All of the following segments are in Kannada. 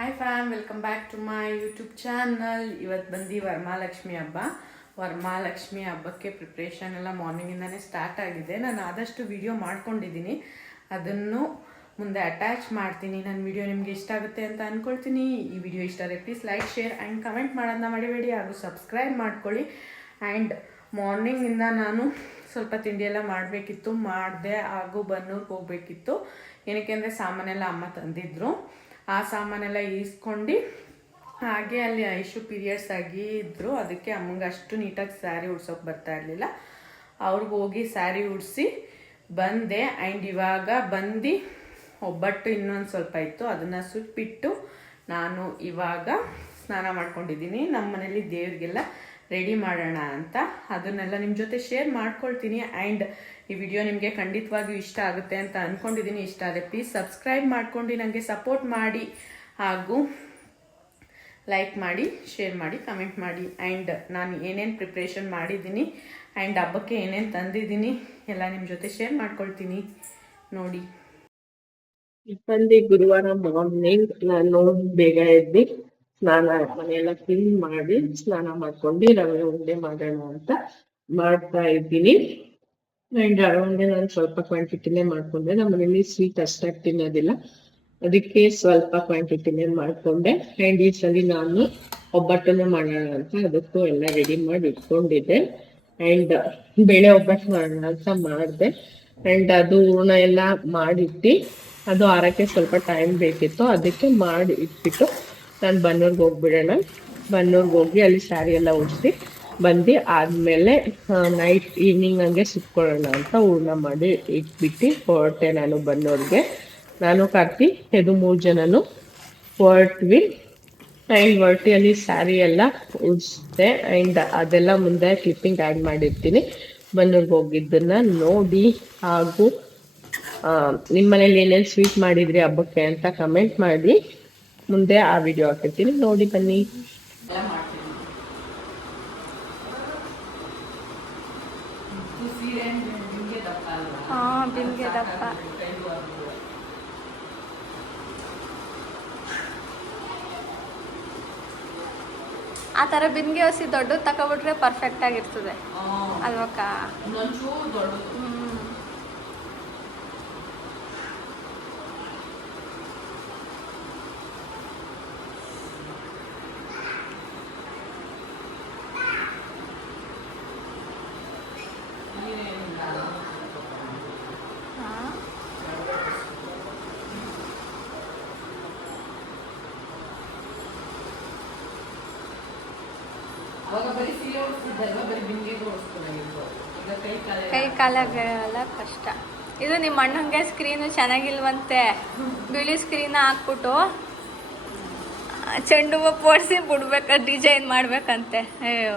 Hi fam, welcome back to my YouTube channel. ಇವತ್ತು ಬಂದು ವರಮಹಾಲಕ್ಷ್ಮಿ ಹಬ್ಬ. ವರಮಹಾಲಕ್ಷ್ಮಿ ಹಬ್ಬಕ್ಕೆ ಪ್ರಿಪ್ರೇಷನ್ ಎಲ್ಲ ಮಾರ್ನಿಂಗಿಂದನೇ ಸ್ಟಾರ್ಟ್ ಆಗಿದೆ. ನಾನು ಆದಷ್ಟು ವಿಡಿಯೋ ಮಾಡ್ಕೊಂಡಿದ್ದೀನಿ, ಅದನ್ನು ಮುಂದೆ ಅಟ್ಯಾಚ್ ಮಾಡ್ತೀನಿ. ನನ್ನ ವಿಡಿಯೋ ನಿಮಗೆ ಇಷ್ಟ ಆಗುತ್ತೆ ಅಂತ ಅಂದ್ಕೊಳ್ತೀನಿ. ಈ ವಿಡಿಯೋ ಇಷ್ಟ ಆದರೆ please like, share and comment ಮಾಡೋದನ್ನ ಮರಿಬೇಡಿ, ಹಾಗೂ ಸಬ್ಸ್ಕ್ರೈಬ್ ಮಾಡ್ಕೊಳ್ಳಿ. ಆ್ಯಂಡ್ ಮಾರ್ನಿಂಗಿಂದ ನಾನು ಸ್ವಲ್ಪ ತಿಂಡಿ ಎಲ್ಲ ಮಾಡಬೇಕಿತ್ತು, ಮಾಡಿದೆ. ಹಾಗೂ ಬನ್ನೂರಿಗೆ ಹೋಗಬೇಕಿತ್ತು. ಏನಕ್ಕೆ ಅಂದರೆ ಸಾಮಾನೆಲ್ಲ ಅಮ್ಮ ತಂದಿದ್ರು. ಆ ಸಾಮಾನೆಲ್ಲ ಈಸ್ಕೊಂಡು ಹಾಗೆ ಅಲ್ಲಿ ಐಶು ಪೀರಿಯಡ್ಸ್ ಆಗಿದ್ರು. ಅದಕ್ಕೆ ಅಮ್ಮಂಗೆ ಅಷ್ಟು ನೀಟಾಗಿ ಸ್ಯಾರಿ ಉಡ್ಸೋಕೆ ಬರ್ತಾ ಇರಲಿಲ್ಲ. ಅವ್ರಿಗೆ ಹೋಗಿ ಸ್ಯಾರಿ ಉಡಿಸಿ ಬಂದೆ. ಆ್ಯಂಡ್ ಇವಾಗ ಬಂದು ಒಬ್ಬಟ್ಟು ಇನ್ನೊಂದು ಸ್ವಲ್ಪ ಇತ್ತು, ಅದನ್ನು ಸುಟ್ಬಿಟ್ಟು ನಾನು ಇವಾಗ ಸ್ನಾನ ಮಾಡ್ಕೊಂಡಿದ್ದೀನಿ. ನಮ್ಮ ಮನೇಲಿ ದೇವ್ರಿಗೆಲ್ಲ ರೆಡಿ ಮಾಡೋಣ ಅಂತ ಅದನ್ನೆಲ್ಲ ನಿಮ್ಮ ಜೊತೆ ಶೇರ್ ಮಾಡ್ಕೊಳ್ತೀನಿ. ಆ್ಯಂಡ್ ಈ ವಿಡಿಯೋ ನಿಮಗೆ ಖಂಡಿತವಾಗಿಯೂ ಇಷ್ಟ ಆಗುತ್ತೆ ಅಂತ ಅಂದ್ಕೊಂಡಿದ್ದೀನಿ. ಇಷ್ಟ ಆದರೆ ಪ್ಲೀಸ್ ಸಬ್ಸ್ಕ್ರೈಬ್ ಮಾಡ್ಕೊಂಡು ನನಗೆ ಸಪೋರ್ಟ್ ಮಾಡಿ, ಹಾಗೂ ಲೈಕ್ ಮಾಡಿ, ಶೇರ್ ಮಾಡಿ, ಕಮೆಂಟ್ ಮಾಡಿ. ಆ್ಯಂಡ್ ನಾನು ಏನೇನು ಪ್ರಿಪ್ರೇಷನ್ ಮಾಡಿದ್ದೀನಿ ಆ್ಯಂಡ್ ಹಬ್ಬಕ್ಕೆ ಏನೇನು ತಂದಿದ್ದೀನಿ ಎಲ್ಲ ನಿಮ್ಮ ಜೊತೆ ಶೇರ್ ಮಾಡ್ಕೊಳ್ತೀನಿ. ನೋಡಿ, ಬಂದು ಗುರುವಾರ ಮಾರ್ನಿಂಗ್ ನಾನು ಬೇಗ ಎದ್ದು ಸ್ನಾನ ಮನೆಯೆಲ್ಲ ಕ್ಲೀನ್ ಮಾಡಿ ಸ್ನಾನ ಮಾಡ್ಕೊಂಡು ರವೆ ಉಂಡೆ ಮಾಡೋಣ ಅಂತ ಮಾಡ್ತಾ ಇದ್ದೀನಿ. ಅಂಡ್ ರವೆ ಉಂಡೆ ನಾನು ಸ್ವಲ್ಪ ಕ್ವಾಂಟಿಟಿನೇ ಮಾಡ್ಕೊಂಡೆ. ನಮ್ಮ ಮನೇಲಿ ಸ್ವೀಟ್ ಅಷ್ಟಾಗಿ ತಿನ್ನೋದಿಲ್ಲ, ಅದಕ್ಕೆ ಸ್ವಲ್ಪ ಕ್ವಾಂಟಿಟಿನೇ ಮಾಡ್ಕೊಂಡೆ. ಅಂಡ್ ಈ ಸಲ ನಾನು ಒಬ್ಬಟ್ಟನ್ನು ಮಾಡೋಣ ಅಂತ ಅದಕ್ಕೂ ಎಲ್ಲ ರೆಡಿ ಮಾಡಿ ಇಟ್ಕೊಂಡಿದ್ದೆ. ಅಂಡ್ ಬೇಳೆ ಒಬ್ಬಟ್ಟು ಮಾಡೋಣ ಅಂತ ಮಾಡಿದೆ. ಅಂಡ್ ಅದು ಹೂರ್ಣ ಎಲ್ಲ ಮಾಡಿಟ್ಟು ಅದು ಆರಕ್ಕೆ ಸ್ವಲ್ಪ ಟೈಮ್ ಬೇಕಿತ್ತು, ಅದಕ್ಕೆ ಮಾಡಿ ಇಟ್ಬಿಟ್ಟು ನಾನು ಬನ್ನೂರ್ಗೆ ಹೋಗ್ಬಿಡೋಣ. ಬನ್ನೂರ್ಗೆ ಹೋಗಿ ಅಲ್ಲಿ ಸ್ಯಾರಿ ಎಲ್ಲ ಉಡಿಸಿ ಬಂದು ಆದಮೇಲೆ ನೈಟ್ ಈವ್ನಿಂಗ್ ಹಂಗೆ ಸುತ್ಕೊಳ್ಳೋಣ ಅಂತ ಹೂರ್ಣ ಮಾಡಿ ಇಟ್ಬಿಟ್ಟು ಹೊರಟೆ ನಾನು ಬನ್ನೂರಿಗೆ. ನಾನು ಕಾರ್ತಿ ಇದು 3 ಜನನು ಹೊರಟ್ವಿ. ಆ್ಯಂಡ್ ಹೊರಟಿಯಲ್ಲಿ ಸ್ಯಾರಿ ಎಲ್ಲ ಉಡಿಸಿದೆ. ಆ್ಯಂಡ್ ಅದೆಲ್ಲ ಮುಂದೆ ಕ್ಲಿಪ್ಪಿಂಗ್ ಆ್ಯಡ್ ಮಾಡಿರ್ತೀನಿ. ಬನ್ನೂರ್ಗೆ ಹೋಗಿದ್ದನ್ನ ನೋಡಿ, ಹಾಗೂ ನಿಮ್ಮ ಮನೇಲಿ ಏನೇನು ಸ್ವೀಟ್ ಮಾಡಿದ್ರಿ ಹಬ್ಬಕ್ಕೆ ಅಂತ ಕಮೆಂಟ್ ಮಾಡಿ. ಮುಂದೆ ಆ ವಿಡಿಯೋ ಹಾಕಿರ್ತೀನಿ, ನೋಡಿ ಬನ್ನಿ. ಬಿಂಗೆ ದಪ್ಪ ಆ ಥರ ಬಿಂದಿಗೆ ಹಸಿ ದೊಡ್ಡದು ತಗೊಬಿಟ್ರೆ ಪರ್ಫೆಕ್ಟ್ ಆಗಿರ್ತದೆ ಅಲ್ವಕ್ಕ? ಕೈ ಕಾಲಾಗೆಲ್ಲ ಕಷ್ಟ. ಇದು ನಿಮ್ಮ ಅಣ್ಣಂಗೆ ಸ್ಕ್ರೀನು ಚೆನ್ನಾಗಿಲ್ವಂತೆ, ಬಿಳಿ ಸ್ಕ್ರೀನ್ ಹಾಕ್ಬಿಟ್ಟು ಚೆಂಡು ಹೂವು ಪೋಡಿಸಿ ಬಿಡ್ಬೇಕ, ಡಿಸೈನ್ ಮಾಡ್ಬೇಕಂತೆ. ಅಯ್ಯೋ,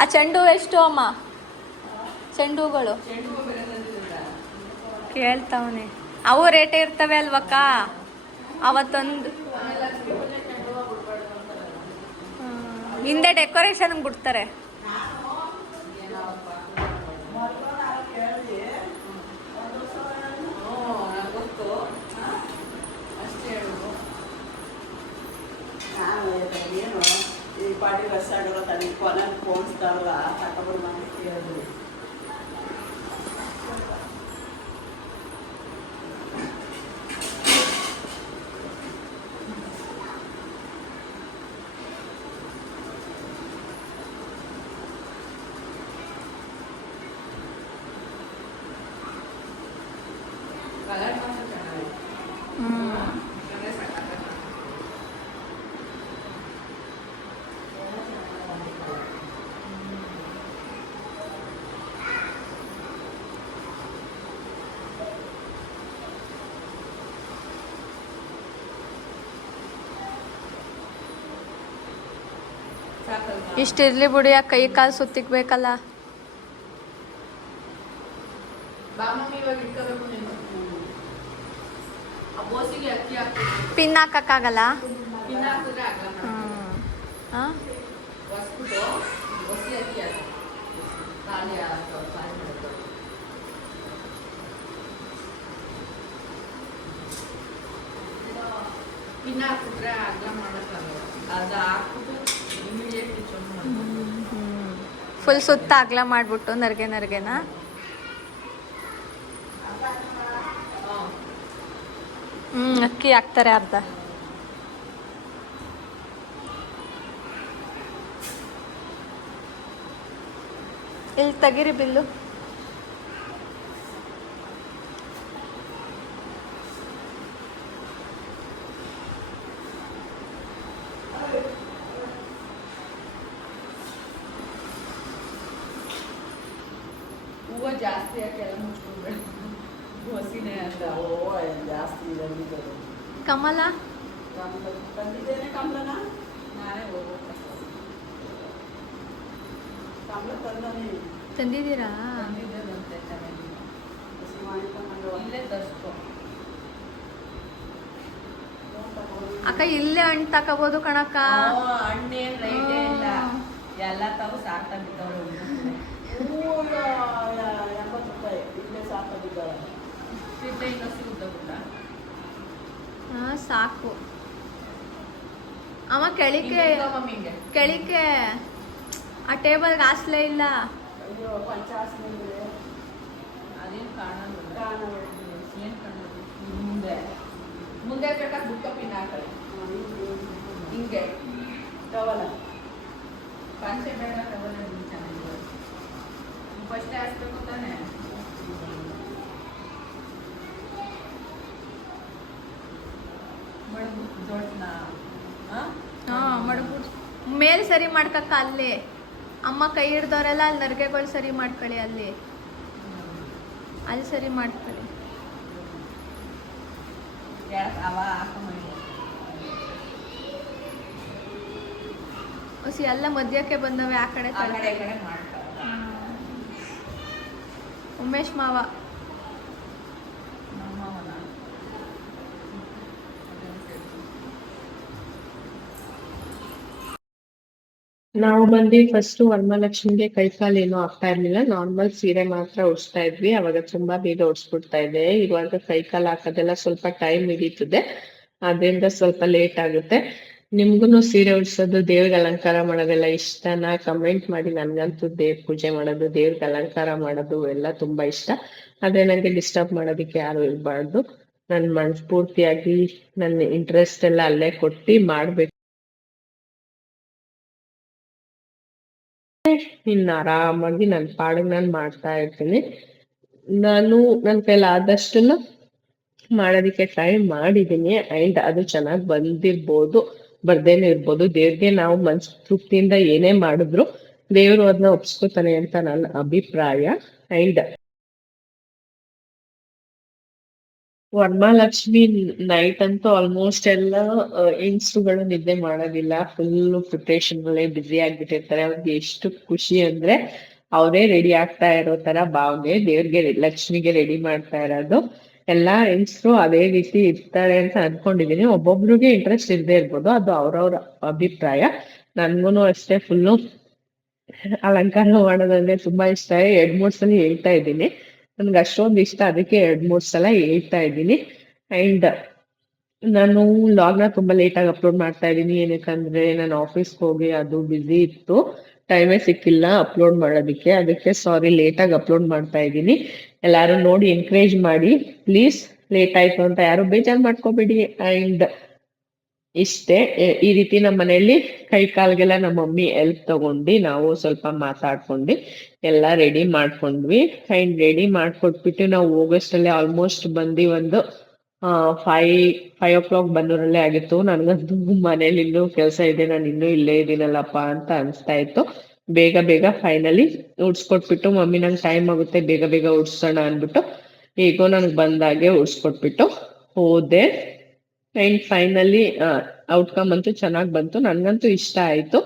ಆ ಚೆಂಡು ಹೂವು ಎಷ್ಟು ಅಮ್ಮ? ಚೆಂಡು ಹೂಗಳು ಕೇಳ್ತಾವನೆ. ಅವು ರೇಟೇ ಇರ್ತವೆ ಅಲ್ವಕ್ಕ? ಅವತ್ತೊಂದು ಹಿಂದೆ ಡೆಕೋರೇಷನ್ ಬಿಡ್ತಾರೆ. ಈ ಪಾಟಿ ರಸ ಆಗಲ್ಲ ತಡಿ ಕೊನೆ ಪೋಣಿಸ್ತಾರಲ್ಲ ತಗೊಬಿಡ್ ಮಾಡಿ ಇಷ್ಟಿರ್ಲಿ ಬಿಡಿ, ಆ ಕೈ ಕಾಲು ಸುತ್ತಿಕ್ಬೇಕಲ್ಲ. ಪಿನ್ ಹಾಕಕ್ಕಾಗಲ್ಲ. ಇನ್ನು ಹಾಕ್ಬಿಟ್ರೆ ಅಗಲ ಮಾಡೋಕ್ಕಾಗಲ್ಲ. ಅದು ಹಾಕ್ಬಿಟ್ಟು ಇಮಿಡಿಯೇಟ್ಲಿ ಚೊಂಬು ಮಾಡ್ಬೋದು. ಫುಲ್ ಸುತ್ತ ಅಗಲ ಮಾಡಿಬಿಟ್ಟು ನರ್ಗೆನ ಅಕ್ಕಿ ಹಾಕ್ತಾರೆ ಅರ್ಧ. ಇಲ್ಲಿ ತೆಗೀರಿ ಬಿಲ್ಲು. ಹೂವು ಜಾಸ್ತಿ ಹಾಕಿ ಎಲ್ಲ ಮುಚ್ಕೊಳ್ಬೇಡ, ಹಸಿನೇ ಅಂತ. ಓ ಜಾಸ್ತಿ ಇರೋದು ಕಮಲ ತಂದಿದ್ದೇನೆ ಕಮಲನ. ನಾನೇ ಹೋಗ್ಬೇಕು. ಕಮಲ ತಂದಾನೆ. ತಂದಿದ್ದೀರಾ? ತಂದಿದ್ದೇನಂತೆ ಚೆನ್ನಾಗಿಲ್ಲ. ಹಸಿ ಮಾಡಿಕೊಂಡು ಇಲ್ಲೇ ತರಿಸ್ಕೊ. ಅಕ್ಕ ಇಲ್ಲೇ ಹಣ್ಣು ತಗೋಬೋದು ಕಣಕ್ಕ. ಹಣ್ಣೇನು ರೈಟೇ ಇಲ್ಲ, ಎಲ್ಲ ತಾವು ಸಾಕ್ತಾ ಬಿದ್ದವ್ರು. 80 ರೂಪಾಯಿ ಇಲ್ಲೇ ಸಾಕಾಗಿದ್ದಾರೆ. ಇನ್ನೂ ಸಿಗುತ್ತಾ ಕೂಡ ಹಾ ಸಾಕು ಅಮ್ಮ. ಕೆಳಿಕೆ ಆ ಟೇಬಲ್ಗೆ ಹಾಸ್ಲೇ ಇಲ್ಲ. ಅಯ್ಯೋ ಪಂಚಾಸ್ಮಿಂದ್ರೆ ಅದೇನು ಕಾಣಲ್ಲ. ಕಾಣಲ್ಲ. ಏನು ಕಾಣೋದು? ಮುಂದೆ ಮುಂದೆ ಬೇಕಾದ್ರೆ ಬುಕ್ಕ ಪಿನ್ ಹಾಕಳಿ. ಹಿಂಗೆ ಟವಲ ಪಂಚೆ ಬೇಡ, ಟವಲ ಚೆನ್ನಾಗಿದೆ. ಫಸ್ಟೇ ಹಾಕ್ಬೇಕು ತಾನೆ. ದೊಡ್ಡನಾ? ಹಾ ಮಾಡ್ಬಿಟ್ಟು ಮೇಲ್ ಸರಿ ಮಾಡ್ಕಕ್ಕ ಅಲ್ಲಿ. ಅಮ್ಮ ಕೈ ಹಿಡ್ದವ್ರೆಲ್ಲ ಅಲ್ಲಿ ನರ್ಗೆಗಳು ಸರಿ ಮಾಡ್ಕೊಳ್ಳಿ. ಅಲ್ಲಿ ಸರಿ ಮಾಡ್ಕೊಳ್ಳಿ. ಅವ ಹಾಕೊಂಬಂದು ಹೊಸಿ ಎಲ್ಲ ಮಧ್ಯಕ್ಕೆ ಬಂದವೆ. ಆ ಕಡೆ ಆ ಕಡೆ ಈ ಕಡೆ ಮಾಡ್ತಾರೆ. ಉಮೇಶ್ ಮಾವ ನಮ್ಮವನ ನಾವು ಬಂದು ಫಸ್ಟ್ ವರಮಹಾಲಕ್ಷ್ಮಿಗೆ ಕೈಕಾಲು ಏನೂ ಆಗ್ತಾ ಇರ್ಲಿಲ್ಲ, ನಾರ್ಮಲ್ ಸೀರೆ ಮಾತ್ರ ಉಡ್ಸ್ತಾ ಇದ್ವಿ. ಅವಾಗ ತುಂಬಾ ಬೇಗ ಉಡ್ಸ್ಬಿಡ್ತಾ ಇದೆ. ಇವಾಗ ಕೈಕಾಲು ಹಾಕೋದೆಲ್ಲ ಸ್ವಲ್ಪ ಟೈಮ್ ಹಿಡಿತದೆ, ಅದರಿಂದ ಸ್ವಲ್ಪ ಲೇಟ್ ಆಗುತ್ತೆ. ನಿಮ್ಗೂನು ಸೀರೆ ಉಡ್ಸೋದು, ದೇವ್ರಿಗೆ ಅಲಂಕಾರ ಮಾಡೋದೆಲ್ಲ ಇಷ್ಟನಾ? ಕಮೆಂಟ್ ಮಾಡಿ. ನನ್ಗಂತೂ ದೇವ್ರ ಪೂಜೆ ಮಾಡೋದು, ದೇವ್ರಿಗೆ ಅಲಂಕಾರ ಮಾಡೋದು ಎಲ್ಲ ತುಂಬಾ ಇಷ್ಟ. ಆದ್ರೆ ನಂಗೆ ಡಿಸ್ಟರ್ಬ್ ಮಾಡೋದಕ್ಕೆ ಯಾರು ಇರಬಾರ್ದು. ನನ್ ಮನಸ್ಫೂರ್ತಿಯಾಗಿ ನನ್ನ ಇಂಟ್ರೆಸ್ಟ್ ಎಲ್ಲ ಅಲ್ಲೇ ಕೊಟ್ಟು ಮಾಡ್ಬೇಕು. ಇನ್ನು ಆರಾಮಾಗಿ ನನ್ನ ಪಾಡಿಗೆ ನಾನು ಮಾಡ್ತಾ ಇರ್ತೀನಿ. ನಾನು ನನ್ನ ಕೈಲಿ ಆದಷ್ಟು ಮಾಡೋದಕ್ಕೆ ಟ್ರೈ ಮಾಡಿದ್ದೀನಿ. ಅಂಡ್ ಅದು ಚೆನ್ನಾಗಿ ಬಂದಿರ್ಬೋದು, ಬರ್ದೇನೆ ಇರ್ಬೋದು. ದೇವ್ರಿಗೆ ನಾವು ಮನ್ಸ್ ತೃಪ್ತಿಯಿಂದ ಏನೇ ಮಾಡಿದ್ರು ದೇವ್ರು ಅದನ್ನ ಒಪ್ಸ್ಕೊತಾನೆ ಅಂತ ನನ್ನ ಅಭಿಪ್ರಾಯ. ಅಂಡ್ ವರಮಹಾಲಕ್ಷ್ಮಿ ನೈಟ್ ಅಂತೂ ಆಲ್ಮೋಸ್ಟ್ ಎಲ್ಲ ಹೆಂಗ್ಸ್ರುಗಳು ನಿದ್ದೆ ಮಾಡೋದಿಲ್ಲ, ಫುಲ್ ಪ್ರಿಪ್ರೇಷನ್ ಅಲ್ಲೇ ಬ್ಯುಸಿ ಆಗ್ಬಿಟ್ಟಿರ್ತಾರೆ. ಅವ್ರಿಗೆ ಎಷ್ಟು ಖುಷಿ ಅಂದ್ರೆ ಅವರೇ ರೆಡಿ ಆಗ್ತಾ ಇರೋ ತರ ಬಾವ್ಗೆ ದೇವ್ರಿಗೆ ಲಕ್ಷ್ಮಿಗೆ ರೆಡಿ ಮಾಡ್ತಾ ಇರೋದು. ಎಲ್ಲಾ ಹೆಂಗ್ಸ್ರು ಅದೇ ರೀತಿ ಇರ್ತಾರೆ ಅಂತ ಅನ್ಕೊಂಡಿದೀನಿ. ಒಬ್ಬೊಬ್ರಿಗೆ ಇಂಟ್ರೆಸ್ಟ್ ಇರದೇ ಇರ್ಬೋದು, ಅದು ಅವ್ರವ್ರ ಅಭಿಪ್ರಾಯ. ನನ್ಗೂನು ಅಷ್ಟೇ ಫುಲ್ಲು ಅಲಂಕಾರ ಮಾಡೋದಂದ್ರೆ ತುಂಬಾ ಇಷ್ಟ. 2-3 ಸಲ ಹೇಳ್ತಾ ಇದ್ದೀನಿ, ನನ್ಗೆ ಅಷ್ಟೊಂದು ಇಷ್ಟ, ಅದಕ್ಕೆ 2-3 ಸಲ ಹೇಳ್ತಾ ಇದ್ದೀನಿ. ಅಂಡ್ ನಾನು ಲಾಗ್ನ ತುಂಬಾ ಲೇಟ್ ಆಗಿ ಅಪ್ಲೋಡ್ ಮಾಡ್ತಾ ಇದ್ದೀನಿ. ಏನಕ್ಕಂದ್ರೆ ನಾನು ಆಫೀಸ್ಗೆ ಹೋಗಿ ಅದು ಬಿಸಿ ಇತ್ತು, ಟೈಮೇ ಸಿಕ್ಕಿಲ್ಲ ಅಪ್ಲೋಡ್ ಮಾಡೋದಕ್ಕೆ. ಅದಕ್ಕೆ ಸಾರಿ, ಲೇಟ್ ಆಗಿ ಅಪ್ಲೋಡ್ ಮಾಡ್ತಾ ಇದ್ದೀನಿ. ಎಲ್ಲಾರು ನೋಡಿ ಎನ್ಕರೇಜ್ ಮಾಡಿ ಪ್ಲೀಸ್. ಲೇಟ್ ಆಯ್ತು ಅಂತ ಯಾರು ಬೇಜಾರು ಮಾಡ್ಕೋಬೇಡಿ. ಅಂಡ್ ಇಷ್ಟೇ, ಈ ರೀತಿ ನಮ್ಮ ಮನೆಯಲ್ಲಿ ಕೈ ಕಾಲ್ಗೆಲ್ಲ ನಮ್ಮ ಮಮ್ಮಿ ಹೆಲ್ಪ್ ತಗೊಂಡು ನಾವು ಸ್ವಲ್ಪ ಮಾತಾಡ್ಕೊಂಡು ಎಲ್ಲ ರೆಡಿ ಮಾಡ್ಕೊಂಡ್ವಿ. ಅಂಡ್ ರೆಡಿ ಮಾಡ್ಕೊಟ್ಬಿಟ್ಟು ನಾವು ಹೋಗೋಷ್ಟಲ್ಲೇ ಆಲ್ಮೋಸ್ಟ್ ಬಂದು ಒಂದು 5 o'clock ಬಂದೂರಲ್ಲೇ ಆಗಿತ್ತು. ನನಗಂತೂ ಮನೇಲಿ ಇನ್ನೂ ಕೆಲಸ ಇದೆ, ನಾನು ಇನ್ನೂ ಇಲ್ಲೇ ಇದ್ದೀನಲ್ಲಪ್ಪ ಅಂತ ಅನಿಸ್ತಾ ಇತ್ತು. ಬೇಗ ಬೇಗ ಫೈನಲಿ ಉಡ್ಸ್ಕೊಟ್ಬಿಟ್ಟು, ಮಮ್ಮಿ ನಂಗೆ ಟೈಮ್ ಆಗುತ್ತೆ ಬೇಗ ಬೇಗ ಉಡ್ಸೋಣ ಅಂದ್ಬಿಟ್ಟು ಹೇಗೋ ನನಗೆ ಬಂದಾಗೆ ಉಡ್ಸ್ಕೊಟ್ಬಿಟ್ಟು ಹೋದೆ. ಅಂಡ್ ಫೈನಲಿ ಔಟ್ಕಮ್ ಅಂತೂ ಚೆನ್ನಾಗಿ ಬಂತು, ನನ್ಗಂತೂ ಇಷ್ಟ ಆಯ್ತು.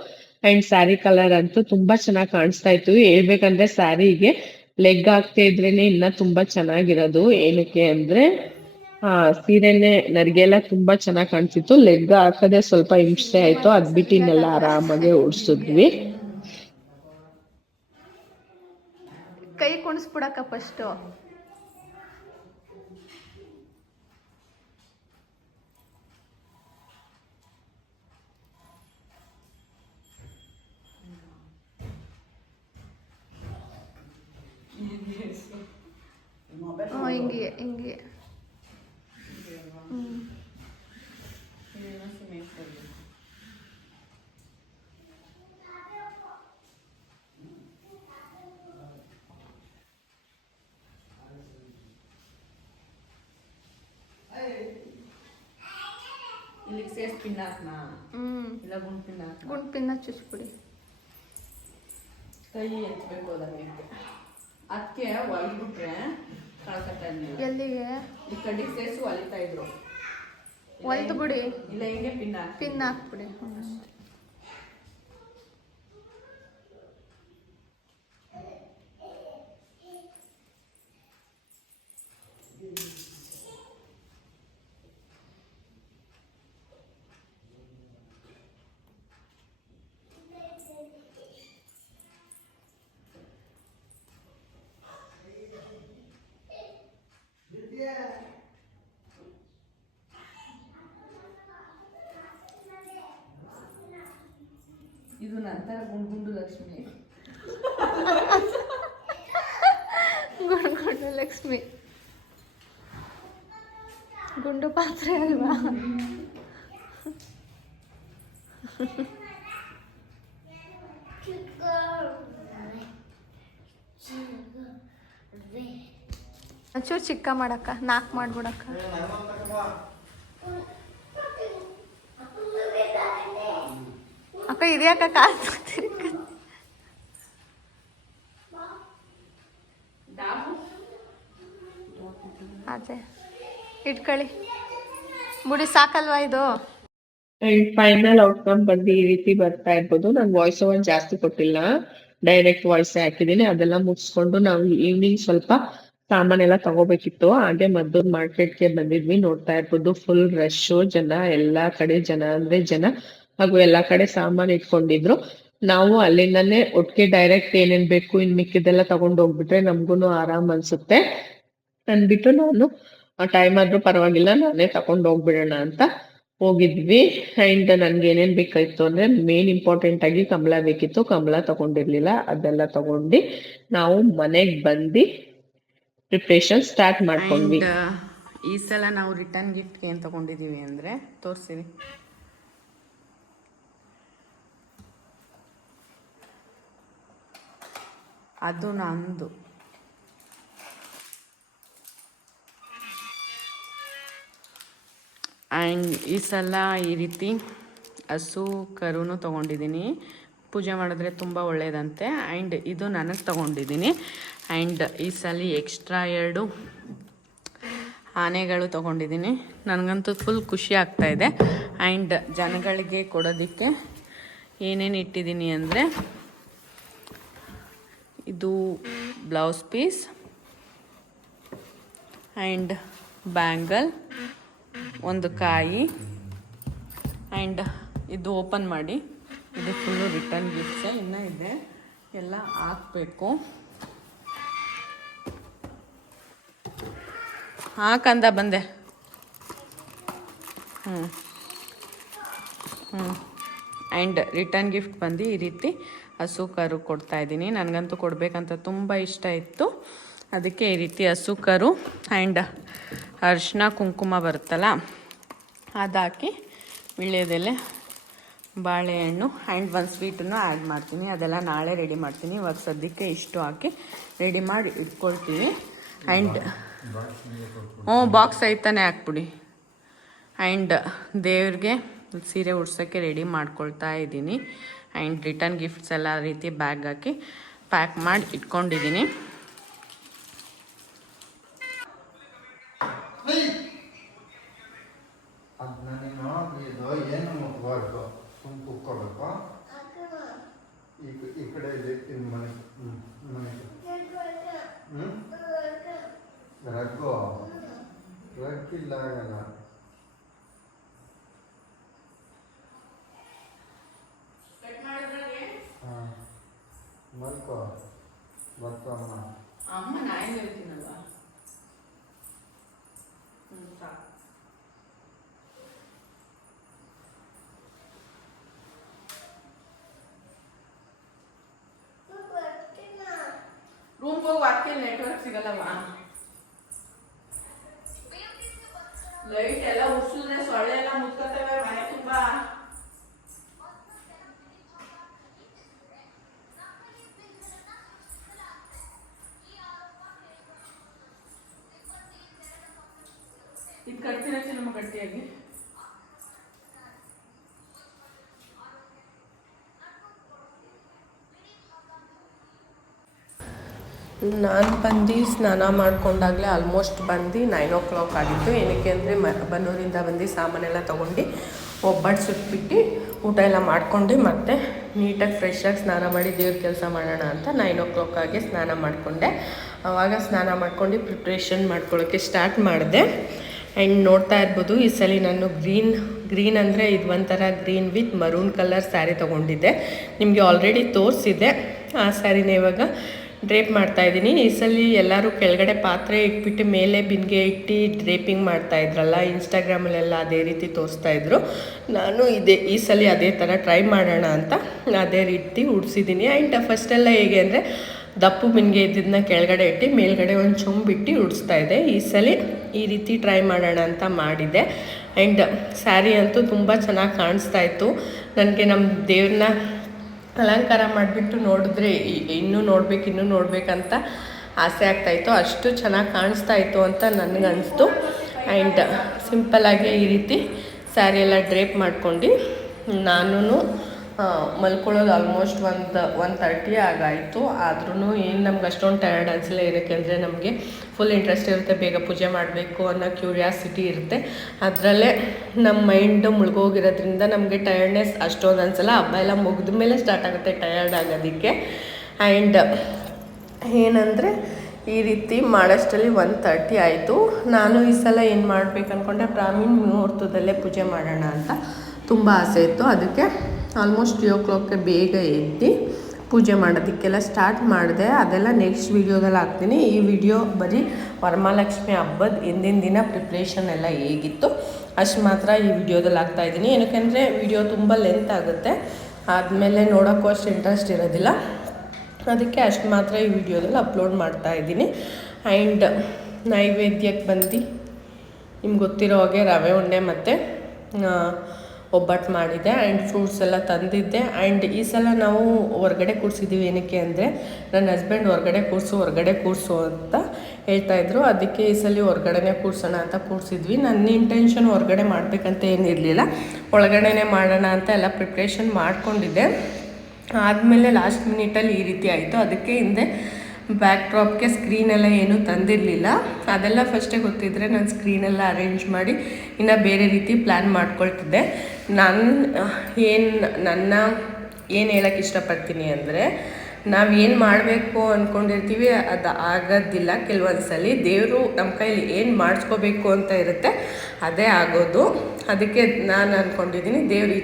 ಅಂಡ್ ಸ್ಯಾರಿ ಕಲರ್ ಅಂತೂ ತುಂಬಾ ಚೆನ್ನಾಗಿ ಕಾಣಿಸ್ತಾ ಇತ್ತು. ಹೇಳ್ಬೇಕಂದ್ರೆ ಸ್ಯಾರಿಗೆ ಲೆಗ್ ಹಾಕ್ತಾ ಇದ್ರೇನೆ ಇನ್ನ ತುಂಬಾ ಚೆನ್ನಾಗಿರೋದು. ಏನಕ್ಕೆ ಅಂದ್ರೆ ಸೀರೆನೆ ನರಿಗೆಲ್ಲ ತುಂಬಾ ಚೆನ್ನಾಗಿ ಕಾಣಿಸಿತ್ತು. ಲೆಗ್ ಹಾಕದೆ ಸ್ವಲ್ಪ ಹಿಂಸೆ ಆಯ್ತು, ಅದ್ಬಿಟ್ಟು ಇನ್ನೆಲ್ಲ ಆರಾಮಾಗಿ ಓಡಿಸಿದ್ವಿ. ಕೈ ಕುಣಿಸ್ಬಿಡಕ್ಕ ಫಸ್ಟು. ಹಿಂಗೆ ಹಿಂಗೆ. ಇದನ್ನ ಸಿಮೆಂಟ್ ಕೊಡ್ಬೇಕು. ಇಲ್ಲಿಗೆ ಸೇರ್ಸ್ ಪಿನ್ ಹಾಕ್ನಾ ಇಲ್ಲ ಗುಂಡ್ ಪಿನ್ ಹಾಕ್ನಾ? ಗುಂಡು ಪಿನ್ನ ಚುಚ್ಬಿಡಿ. ಕೈ ಎತ್ತಬೇಕು ಅದಕ್ಕೆ ಅದಕ್ಕೆ ಹೊಲಿಬಿಟ್ರೆ ಕಳ್ಕೊತಾ ಇರ್ಲಿಲ್ಲ. ಎಲ್ಲಿಗೆ? ಈ ಕಡ್ಡಿಗೆ ಸೇರಿಸಿ ಹೊಲಿತಾ ಇದ್ರು. ಹೊಲ್ದು ಬಿಡಿ, ಇಲ್ಲ ಹಿಂಗೆ ಪಿನ್ ಹಾಕಿ ಪಿನ್ ಹಾಕ್ಬಿಡಿ. ಇದು ನಂತರ ಗುಂಡು ಲಕ್ಷ್ಮಿ. ಗುಂಡು ಲಕ್ಷ್ಮಿ ಗುಂಡು ಪಾತ್ರೆ ಅಲ್ವಾ? ಒಂಚೂರು ಚಿಕ್ಕ ಮಾಡಕ್ಕ, 4 ಮಾಡ್ಬಿಡಕ್ಕ. ಅಕ್ಕ ಇದ್ಯಾಕ ಕಾಲ್ತೀರಿ? ಅದೇ ಇಟ್ಕೊಳ್ಳಿ ಬಿಡಿ, ಸಾಕಲ್ವಾ ಇದು? ಅಂಡ್ ಫೈನಲ್ ಔಟ್ಕಮ್ ಬಂದು ಈ ರೀತಿ ಬರ್ತಾ ಇರ್ಬೋದು. ನಾನು ವಾಯ್ಸ್ ಓವರ್ ಜಾಸ್ತಿ ಕೊಟ್ಟಿಲ್ಲ, ಡೈರೆಕ್ಟ್ ವಾಯ್ಸ್ ಹಾಕಿದ್ದೀನಿ. ಅದೆಲ್ಲ ಮುಗಿಸ್ಕೊಂಡು ನಾವು ಈವ್ನಿಂಗ್ ಸ್ವಲ್ಪ ಸಾಮಾನೆಲ್ಲ ತಗೋಬೇಕಿತ್ತು. ಹಾಗೆ ಮದ್ದೂರ್ ಮಾರ್ಕೆಟ್ಗೆ ಬಂದಿದ್ವಿ. ನೋಡ್ತಾ ಇರ್ಬೋದು ಫುಲ್ ರಶ್ ಜನ, ಎಲ್ಲಾ ಕಡೆ ಜನ ಅಂದ್ರೆ ಜನ, ಹಾಗೂ ಎಲ್ಲಾ ಕಡೆ ಸಾಮಾನು ಇಟ್ಕೊಂಡಿದ್ರು. ನಾವು ಅಲ್ಲಿಂದಾನೆ ಒಟ್ಟಿಗೆ ಡೈರೆಕ್ಟ್ ಏನೇನ್ ಬೇಕು ಇನ್ ಮಿಕ್ಕಿದೆಲ್ಲ ತಗೊಂಡು ಹೋಗ್ಬಿಟ್ರೆ ನಮ್ಗೂನು ಆರಾಮ್ ಅನ್ಸುತ್ತೆ ಅಂದ್ಬಿಟ್ಟು ನಾನು ಟೈಮ್ ಆದ್ರೂ ಪರವಾಗಿಲ್ಲ ನಾನೇ ತಗೊಂಡು ಹೋಗ್ಬಿಡೋಣ ಅಂತ ಹೋಗಿದ್ವಿ. ಅಂಡ್ ನನ್ಗೆ ಏನೇನ್ ಬೇಕಾಯ್ತು ಅಂದ್ರೆ ಮೇನ್ ಇಂಪಾರ್ಟೆಂಟ್ ಆಗಿ ಕಮಲ ಬೇಕಿತ್ತು. ಕಮಲ ತಗೊಂಡಿರ್ಲಿಲ್ಲ, ಅದೆಲ್ಲ ತಗೊಂಡು ನಾವು ಮನೆಗ್ ಬಂದು ಪ್ರಿಪ್ರೇಷನ್ ಸ್ಟಾರ್ಟ್ ಮಾಡ್ಕೊಂಡ್ವಿ. ಈ ಸಲ ನಾವು ರಿಟರ್ನ್ ಗಿಫ್ಟ್ಗೆ ಏನು ತಗೊಂಡಿದ್ದೀವಿ ಅಂದರೆ ತೋರಿಸ್ತೀನಿ. ಅದು ನಂದು. ಆ್ಯಂಡ್ ಈ ಸಲ ಈ ರೀತಿ ಹಸು ಕರುನು ತೊಗೊಂಡಿದ್ದೀನಿ. ಪೂಜೆ ಮಾಡಿದ್ರೆ ತುಂಬ ಒಳ್ಳೆಯದಂತೆ. ಆ್ಯಂಡ್ ಇದು ನನಗೆ ತೊಗೊಂಡಿದ್ದೀನಿ. ಆ್ಯಂಡ್ ಈ ಸಲ ಎಕ್ಸ್ಟ್ರಾ 2 ಆನೆಗಳು ತೊಗೊಂಡಿದ್ದೀನಿ. ನನಗಂತೂ ಫುಲ್ ಖುಷಿ ಆಗ್ತಾಯಿದೆ. ಆ್ಯಂಡ್ ಜನಗಳಿಗೆ ಕೊಡೋದಕ್ಕೆ ಏನೇನು ಇಟ್ಟಿದ್ದೀನಿ ಅಂದರೆ, ಇದು ಬ್ಲೌಸ್ ಪೀಸ್ ಆ್ಯಂಡ್ ಬ್ಯಾಂಗಲ್, ಒಂದು ಕಾಯಿ, ಆ್ಯಂಡ್ ಇದು ಓಪನ್ ಮಾಡಿ, ಇದು ಫುಲ್ಲು ರಿಟರ್ನ್ ಗಿಫ್ಟ್ಸೇ. ಇನ್ನೂ ಇದೆ, ಎಲ್ಲ ಹಾಕಬೇಕು. ಹಾಕಂದ ಬಂದೆ. ಆ್ಯಂಡ್ ರಿಟರ್ನ್ ಗಿಫ್ಟ್ ಬಂದು ಈ ರೀತಿ ಹಸು ಕರು ಕೊಡ್ತಾಯಿದ್ದೀನಿ. ನನಗಂತೂ ಕೊಡಬೇಕಂತ ತುಂಬ ಇಷ್ಟ ಇತ್ತು, ಅದಕ್ಕೆ ಈ ರೀತಿ ಹಸು ಕರು ಆ್ಯಂಡ್ ಅರಿಶಿನ ಕುಂಕುಮ ಬರುತ್ತಲ್ಲ ಅದಾಕಿ, ವೀಳ್ಯದೆಲೆ, ಬಾಳೆಹಣ್ಣು ಆ್ಯಂಡ್ ಒಂದು ಸ್ವೀಟನ್ನು ಆ್ಯಡ್ ಮಾಡ್ತೀನಿ. ಅದೆಲ್ಲ ನಾಳೆ ರೆಡಿ ಮಾಡ್ತೀನಿ. ಇವಾಗ ಸದ್ಯಕ್ಕೆ ಇಷ್ಟು ಹಾಕಿ ರೆಡಿ ಮಾಡಿ ಇಟ್ಕೊಳ್ತೀವಿ. ಆ್ಯಂಡ್ ಬಾಕ್ಸ್ ಐತಾನೆ ಹಾಕ್ಬಿಡಿ. ಆ್ಯಂಡ್ ದೇವ್ರಿಗೆ ಸೀರೆ ಉಡ್ಸೋಕ್ಕೆ ರೆಡಿ ಮಾಡ್ಕೊಳ್ತಾ ಇದ್ದೀನಿ. ಆ್ಯಂಡ್ ರಿಟರ್ನ್ ಗಿಫ್ಟ್ಸ್ ಎಲ್ಲ ರೀತಿ ಬ್ಯಾಗ್ ಹಾಕಿ ಪ್ಯಾಕ್ ಮಾಡಿ ಇಟ್ಕೊಂಡಿದ್ದೀನಿ. ಈ ಕಡೆ ರಗ್ಗು ರಗ್ಗಿಲ್ಲ ಆಗಲ್ಲ. ಮಲ್ಕೋ ಬರ್ತಮ್ಮ. ಅಮ್ಮ ನಾಯಿ ಹೇಳ್ತೀನಲ್ವಾ. ರೂಮ್ಗೆ ಹೋಗಿ ಅದಕ್ಕೆ ನೆಟ್ವರ್ಕ್ ಸಿಗಲ್ಲಮ್ಮ. ಲೈಟ್ ಎಲ್ಲ ಉರ್ಸಿದ್ರೆ ಸೊಳ್ಳೆ ಎಲ್ಲ ಮುತ್ಕೊತವೆ ಮನೆ ತುಂಬಾ. ಇದು ಕಟ್ತೀರ ನಮ್ಮ ಗಟ್ಟಿಯಾಗಿ. ನಾನು ಬಂದು ಸ್ನಾನ ಮಾಡ್ಕೊಂಡಾಗಲೇ ಆಲ್ಮೋಸ್ಟ್ ಬಂದು 9 o'clock ಆಗಿತ್ತು. ಏನಕ್ಕೆ ಅಂದರೆ ಬನ್ನೂರಿಂದ ಬಂದು ಸಾಮಾನೆಲ್ಲ ತೊಗೊಂಡು ಒಬ್ಬಟ್ಟು ಸುಟ್ಬಿಟ್ಟು ಊಟ ಎಲ್ಲ ಮಾಡ್ಕೊಂಡು ಮತ್ತೆ ನೀಟಾಗಿ ಫ್ರೆಶ್ಶಾಗಿ ಸ್ನಾನ ಮಾಡಿ ದೇವ್ರ ಕೆಲಸ ಮಾಡೋಣ ಅಂತ 9 o'clock ಆಗಿ ಸ್ನಾನ ಮಾಡಿಕೊಂಡೆ. ಆವಾಗ ಸ್ನಾನ ಮಾಡ್ಕೊಂಡು ಪ್ರಿಪ್ರೇಷನ್ ಮಾಡ್ಕೊಳ್ಳೋಕ್ಕೆ ಸ್ಟಾರ್ಟ್ ಮಾಡಿದೆ. ಆ್ಯಂಡ್ ನೋಡ್ತಾ ಇರ್ಬೋದು ಈ ಸಲ ನಾನು ಗ್ರೀನ್ ಅಂದರೆ ಇದು ಒಂಥರ green with maroon colour sari ತೊಗೊಂಡಿದ್ದೆ. ನಿಮಗೆ ಆಲ್ರೆಡಿ ತೋರಿಸಿದೆ. ಆ ಸ್ಯಾರಿನ ಇವಾಗ ಡ್ರೇಪ್ ಮಾಡ್ತಾಯಿದ್ದೀನಿ. ಈ ಸಲ ಎಲ್ಲರೂ ಕೆಳಗಡೆ ಪಾತ್ರೆ ಇಟ್ಬಿಟ್ಟು ಮೇಲೆ ಬಿನ್ಗೆ ಇಟ್ಟು ಡ್ರೇಪಿಂಗ್ ಮಾಡ್ತಾಯಿದ್ರಲ್ಲ, ಇನ್ಸ್ಟಾಗ್ರಾಮಲ್ಲೆಲ್ಲ ಅದೇ ರೀತಿ ತೋರಿಸ್ತಾಯಿದ್ರು. ನಾನು ಈ ಸಲ ಅದೇ ಥರ ಟ್ರೈ ಮಾಡೋಣ ಅಂತ ಅದೇ ರೀತಿ ಉಡ್ಸಿದ್ದೀನಿ. ಆ್ಯಂಡ್ ಫಸ್ಟೆಲ್ಲ ಹೇಗೆ ಅಂದರೆ ದಪ್ಪು ಬಿನ್ಗೆ ಇದ್ದಿದ್ದನ್ನ ಕೆಳಗಡೆ ಇಟ್ಟು ಮೇಲ್ಗಡೆ ಒಂದು ಚುಂಬಿಟ್ಟು ಉಡಿಸ್ತಾಯಿದ್ದೆ. ಈ ಸಲ ಈ ರೀತಿ ಟ್ರೈ ಮಾಡೋಣ ಅಂತ ಮಾಡಿದೆ. ಆ್ಯಂಡ್ ಸ್ಯಾರಿ ಅಂತೂ ತುಂಬ ಚೆನ್ನಾಗಿ ಕಾಣಿಸ್ತಾಯಿತ್ತು. ನನಗೆ ನಮ್ಮ ದೇವ್ರನ್ನ ಅಲಂಕಾರ ಮಾಡಿಬಿಟ್ಟು ನೋಡಿದ್ರೆ ಇನ್ನೂ ನೋಡಬೇಕಂತ ಆಸೆ ಆಗ್ತಾಯಿತ್ತು. ಅಷ್ಟು ಚೆನ್ನಾಗಿ ಕಾಣಿಸ್ತಾಯಿತ್ತು ಅಂತ ನನಗನ್ನಿಸ್ತು. ಆ್ಯಂಡ್ ಸಿಂಪಲ್ಲಾಗಿ ಈ ರೀತಿ ಸ್ಯಾರಿ ಎಲ್ಲ ಡ್ರೇಪ್ ಮಾಡ್ಕೊಂಡು ನಾನು ಮಲ್ಕೊಳ್ಳೋದು ಆಲ್ಮೋಸ್ಟ್ 1:30 ಆಗಾಯಿತು. ಆದ್ರೂ ಏನು ನಮ್ಗೆ ಅಷ್ಟೊಂದು ಟಯರ್ಡ್ ಅನಿಸಿಲ್ಲ. ಏನಕ್ಕೆ ಅಂದರೆ ನಮಗೆ ಫುಲ್ ಇಂಟ್ರೆಸ್ಟ್ ಇರುತ್ತೆ, ಬೇಗ ಪೂಜೆ ಮಾಡಬೇಕು ಅನ್ನೋ ಕ್ಯೂರಿಯಾಸಿಟಿ ಇರುತ್ತೆ. ಅದರಲ್ಲೇ ನಮ್ಮ ಮೈಂಡು ಮುಳುಗೋಗಿರೋದ್ರಿಂದ ನಮಗೆ ಟಯರ್ಡ್ನೆಸ್ ಅಷ್ಟೊಂದು ಅನಿಸಲ್ಲ. ಹಬ್ಬ ಎಲ್ಲ ಮುಗಿದ ಮೇಲೆ ಸ್ಟಾರ್ಟ್ ಆಗುತ್ತೆ ಟಯರ್ಡ್ ಆಗೋದಕ್ಕೆ. ಆ್ಯಂಡ್ ಏನಂದರೆ ಈ ರೀತಿ ಮಾಡೋಷ್ಟರಲ್ಲಿ 1:30 ಆಯಿತು. ನಾನು ಈ ಸಲ ಏನು ಮಾಡಬೇಕು ಅಂದ್ಕೊಂಡೆ, ಬ್ರಾಹ್ಮಣ ಮುಹೂರ್ತದಲ್ಲೇ ಪೂಜೆ ಮಾಡೋಣ ಅಂತ ತುಂಬ ಆಸೆ ಇತ್ತು. ಅದಕ್ಕೆ ಆಲ್ಮೋಸ್ಟ್ 3 o'clock ಬೇಗ ಎದ್ದು ಪೂಜೆ ಮಾಡೋದಕ್ಕೆಲ್ಲ ಸ್ಟಾರ್ಟ್ ಮಾಡಿದೆ. ಅದೆಲ್ಲ ನೆಕ್ಸ್ಟ್ ವೀಡಿಯೋದಲ್ಲಿ ಹಾಕ್ತೀನಿ. ಈ ವಿಡಿಯೋ ಬರೀ ವರಮಹಾಲಕ್ಷ್ಮಿ ಹಬ್ಬದ ಹಿಂದಿನ ದಿನ ಪ್ರಿಪ್ರೇಷನ್ ಎಲ್ಲ ಹೇಗಿತ್ತು ಅಷ್ಟು ಮಾತ್ರ ಈ ವಿಡಿಯೋದಲ್ಲಿ ಹಾಕ್ತಾಯಿದ್ದೀನಿ. ಏನಕ್ಕೆಂದರೆ ವಿಡಿಯೋ ತುಂಬ ಲೆಂತ್ ಆಗುತ್ತೆ, ಆದಮೇಲೆ ನೋಡೋಕ್ಕೂ ಅಷ್ಟು ಇಂಟ್ರೆಸ್ಟ್ ಇರೋದಿಲ್ಲ. ಅದಕ್ಕೆ ಅಷ್ಟು ಮಾತ್ರ ಈ ವಿಡಿಯೋದಲ್ಲಿ ಅಪ್ಲೋಡ್ ಮಾಡ್ತಾಯಿದ್ದೀನಿ. ಆ್ಯಂಡ್ ನೈವೇದ್ಯಕ್ಕೆ ಬಂದು ನಿಮ್ಗೆ ಗೊತ್ತಿರೋ ಹಾಗೆ ರವೆ ಉಂಡೆ ಮತ್ತು ಒಬ್ಬಟ್ಟು ಮಾಡಿದ್ದೆ. ಆ್ಯಂಡ್ ಫ್ರೂಟ್ಸ್ ಎಲ್ಲ ತಂದಿದ್ದೆ. ಆ್ಯಂಡ್ ಈ ಸಲ ನಾವು ಹೊರಗಡೆ ಕೂರಿಸಿದ್ದೀವಿ. ಏನಕ್ಕೆ ಅಂದರೆ ನನ್ನ ಹಸ್ಬೆಂಡ್ ಹೊರಗಡೆ ಕೂರಿಸು ಅಂತ ಹೇಳ್ತಾಯಿದ್ರು. ಅದಕ್ಕೆ ಈ ಸಲ ಹೊರಗಡೆನೇ ಕೂರಿಸೋಣ ಅಂತ ಕೂರಿಸಿದ್ವಿ. ನನ್ನ ಇಂಟೆನ್ಷನ್ ಹೊರಗಡೆ ಮಾಡಬೇಕಂತ ಏನಿರಲಿಲ್ಲ, ಒಳಗಡೆನೇ ಮಾಡೋಣ ಅಂತ ಎಲ್ಲ ಪ್ರಿಪ್ರೇಷನ್ ಮಾಡ್ಕೊಂಡಿದ್ದೆ. ಆದಮೇಲೆ ಲಾಸ್ಟ್ ಮಿನಿಟಲ್ಲಿ ಈ ರೀತಿ ಆಯಿತು. ಅದಕ್ಕೆ ಹಿಂದೆ ಬ್ಯಾಕ್ ಡ್ರಾಪ್ಗೆ ಸ್ಕ್ರೀನೆಲ್ಲ ಏನೂ ತಂದಿರಲಿಲ್ಲ. ಅದೆಲ್ಲ ಫಸ್ಟೇ ಗೊತ್ತಿದ್ದರೆ ನಾನು ಸ್ಕ್ರೀನೆಲ್ಲ ಅರೇಂಜ್ ಮಾಡಿ ಇನ್ನು ಬೇರೆ ರೀತಿ ಪ್ಲ್ಯಾನ್ ಮಾಡ್ಕೊಳ್ತಿದ್ದೆ. ನನ್ನ ಏನು ಹೇಳೋಕ್ಕೆ ಇಷ್ಟಪಡ್ತೀನಿ ಅಂದರೆ, ನಾವು ಏನು ಮಾಡಬೇಕು ಅಂದ್ಕೊಂಡಿರ್ತೀವಿ ಅದು ಆಗೋದಿಲ್ಲ. ಕೆಲವೊಂದು ಸಲ ದೇವರು ನಮ್ಮ ಕೈಲಿ ಏನು ಮಾಡಿಸ್ಕೋಬೇಕು ಅಂತ ಇರುತ್ತೆ ಅದೇ ಆಗೋದು. ಅದಕ್ಕೆ ನಾನು ಅಂದ್ಕೊಂಡಿದ್ದೀನಿ ದೇವ್ರು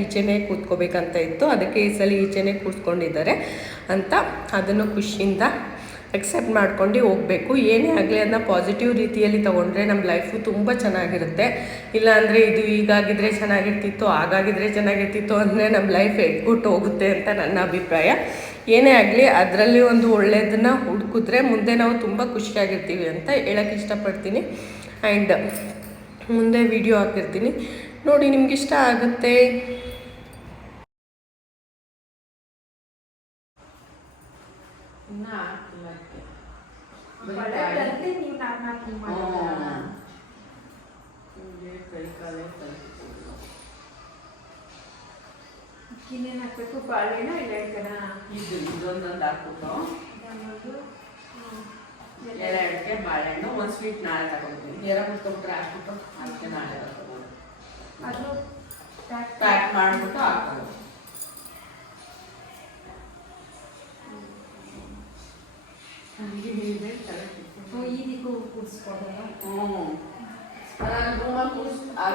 ಈಚೆನೇ ಕೂತ್ಕೋಬೇಕಂತ ಇತ್ತು. ಅದಕ್ಕೆ ಈ ಸಲ ಈಚೆನೇ ಕೂತ್ಕೊಂಡಿದ್ದಾರೆ ಅಂತ ಅದನ್ನು ಖುಷಿಯಿಂದ ಎಕ್ಸೆಪ್ಟ್ ಮಾಡ್ಕೊಂಡು ಹೋಗಬೇಕು. ಏನೇ ಆಗಲಿ ಅದನ್ನ ಪಾಸಿಟಿವ್ ರೀತಿಯಲ್ಲಿ ತೊಗೊಂಡ್ರೆ ನಮ್ಮ ಲೈಫು ತುಂಬ ಚೆನ್ನಾಗಿರುತ್ತೆ. ಇಲ್ಲಾಂದರೆ ಇದು ಈಗಾಗಿದ್ದರೆ ಚೆನ್ನಾಗಿರ್ತಿತ್ತು, ಆಗಾಗಿದ್ದರೆ ಚೆನ್ನಾಗಿರ್ತಿತ್ತು ಅಂದರೆ ನಮ್ಮ ಲೈಫ್ ಎಟ್ಬಿಟ್ಟು ಹೋಗುತ್ತೆ ಅಂತ ನನ್ನ ಅಭಿಪ್ರಾಯ. ಏನೇ ಆಗಲಿ ಅದರಲ್ಲಿ ಒಂದು ಒಳ್ಳೆಯದನ್ನು ಹುಡುಕಿದ್ರೆ ಮುಂದೆ ನಾವು ತುಂಬ ಖುಷಿಯಾಗಿರ್ತೀವಿ ಅಂತ ಹೇಳೋಕ್ಕೆ ಇಷ್ಟಪಡ್ತೀನಿ. ಆ್ಯಂಡ್ ಮುಂದೆ ವಿಡಿಯೋ ಹಾಕಿರ್ತೀನಿ ನೋಡಿ, ನಿಮ್ಗೆ ಇಷ್ಟ ಆಗುತ್ತೆ. ಇನ್ನೇನು ಹಾಕ್ಬೇಕು, ಬಾಳೆನ ಇಲ್ಲ ಇದೊಂದೊಂದು ಹಾಕ್ಬಿಟ್ಟು 2 ಬಾಳೆಹಣ್ಣು, ಒಂದು ಸ್ವೀಟ್ ನಾಳೆ ತಗೊಳ್ತೀನಿ. ಮುಟ್ಕೊಂಡ್ಬಿಟ್ರೆ ಹಾಕ್ಬಿಟ್ಟು ಅದಕ್ಕೆ ನಾಳೆ ತಗೊಳ್ಬೋದು. ಅದು ಪ್ಯಾಕ್ ಮಾಡಿಬಿಟ್ಟು ಹಾಕೋದು. ಈದಿಗೂ ಕೂಡಿಸ್ಕೊಡೋಣ.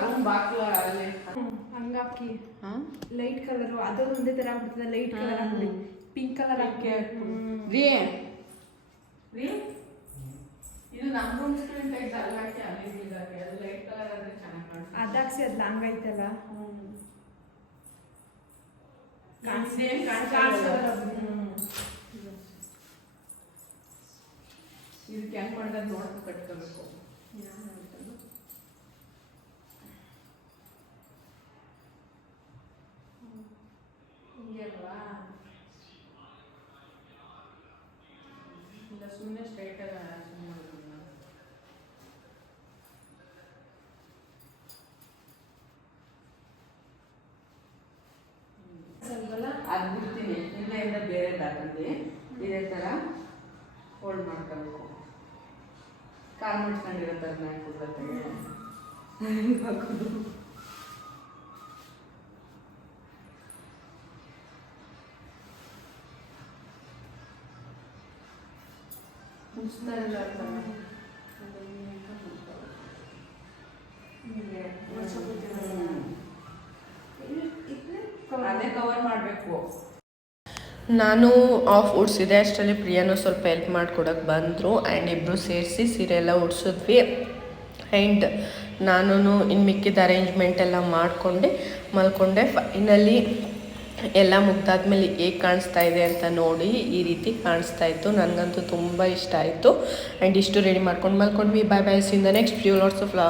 ರೂಮ್ ಬಾಕ್ಲು ಅಲ್ಲಿ ಹಂಗಾಕಿ ಲೈಟ್ ಕಲರ್ ಅದು ಒಂದೇ ತರ ಆಗ್ಬಿಡ್ತದೆ. ಲೈಟ್ ಕಲರ್ ಹಾಕಿ ಪಿಂಕ್ ಕಲರ್ ಹಾಕಿ ಇದು ನಮ್ಮ ರೂಮ್ ಸ್ಕ್ರೀನ್ ಟೈಪ್ ಅಲ್ಲಾಕಿ ಅಲ್ಲಿ ಅದು ಲೈಟ್ ಕಲರ್ ಅಂದ್ರೆ ಚೆನ್ನಾಗಿ ಕಾಣಿಸುತ್ತೆ. ಅದಾಕ್ಸಿ ಅದು ಲಾಂಗ್ ಐತಲ್ಲ ಇದಕ್ಕೆ ಹೆಂಗ್ ಮಾಡಿದ್ರೆ ನೋಡಕ್ಕೆ ಕಟ್ಕೋಬೇಕು. ಸುಮ್ಮನೆ ಸ್ಟ್ರೈಟಾಗಿ ಅದು ಬಿಡ್ತೀನಿ. ಹಿಂದೆಯಿಂದ ಬೇರೆ ದಾಟಲ್ಲಿ ಇದೇ ಥರ ಹೋಲ್ಡ್ ಮಾಡ್ಕೋಬೇಕು. ಕಾಲು ಮುಟ್ಕೊಂಡಿರೋ ಥರ ಹಾಕೋದು ಮುಚ್ತಾರಲ್ಲ ಅದೇ ಕವರ್ ಮಾಡಬೇಕು. ನಾನು ಆಫ್ ಉಡ್ಸಿದೆ, ಅಷ್ಟರಲ್ಲಿ ಪ್ರಿಯಾನು ಸ್ವಲ್ಪ ಹೆಲ್ಪ್ ಮಾಡಿಕೊಡೋಕೆ ಬಂದರು. ಆ್ಯಂಡ್ ಇಬ್ಬರು ಸೇರಿಸಿ ಸೀರೆ ಎಲ್ಲ ಉಡ್ಸಿದ್ವಿ. ಆ್ಯಂಡ್ ನಾನು ಇನ್ನು ಮಿಕ್ಕಿದ ಅರೇಂಜ್ಮೆಂಟ್ ಎಲ್ಲ ಮಾಡಿಕೊಂಡೆ ಮಲ್ಕೊಂಡೆ. ಫೈನಲಿ ಎಲ್ಲ ಮುಗ್ದಾದ್ಮೇಲೆ ಹೇಗೆ ಕಾಣಿಸ್ತಾ ಇದೆ ಅಂತ ನೋಡಿ, ಈ ರೀತಿ ಕಾಣಿಸ್ತಾ ಇತ್ತು. ನನಗಂತೂ ತುಂಬ ಇಷ್ಟ ಆಯಿತು. ಆ್ಯಂಡ್ ಇಷ್ಟು ರೆಡಿ ಮಾಡ್ಕೊಂಡು ಮಲ್ಕೊಂಡ್ವಿ. Bye bye, see in the next video. Lots of love.